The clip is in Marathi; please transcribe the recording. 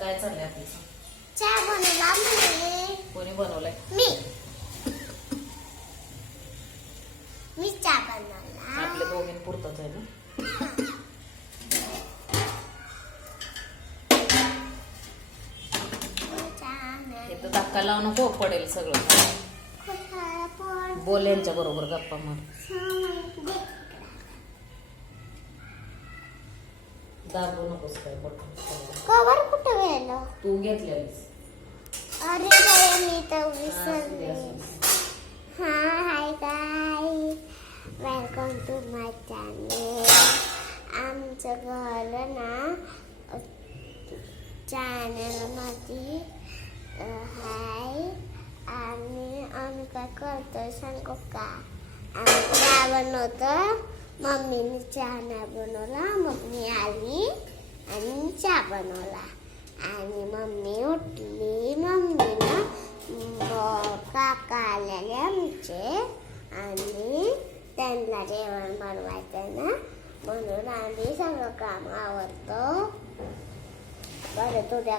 काय चाललंय आपलं? चहा बनवला मी. कोणी बनवलंय? मी चहा बनवला. आपल्या दोघींपुरतच आहे ना? इथं धक्का लावू नको, पडेल सगळं. बोल यांच्या बरोबर गप्पा मार. दाबू नकोस काय बटन. कवर कुठे गेलं? तू घेतलेलीस. अरे बाई मी तर विसरले. Hi guys, welcome to my channel. आमचं घर ना चॅनलमध्ये हाय. आणि आम्ही काय करतो सांगू का? आम्ही चहा बनवतो. मम्मीने चहा नाही बनवला, मग मी आली आणि चहा बनवला. आणि मम्मी उठली. मम्मीनं काका आलेले आमचे आणि त्यांना जेवण बनवायचं ना, म्हणून आम्ही सगळं काम आवरतो. परत उद्या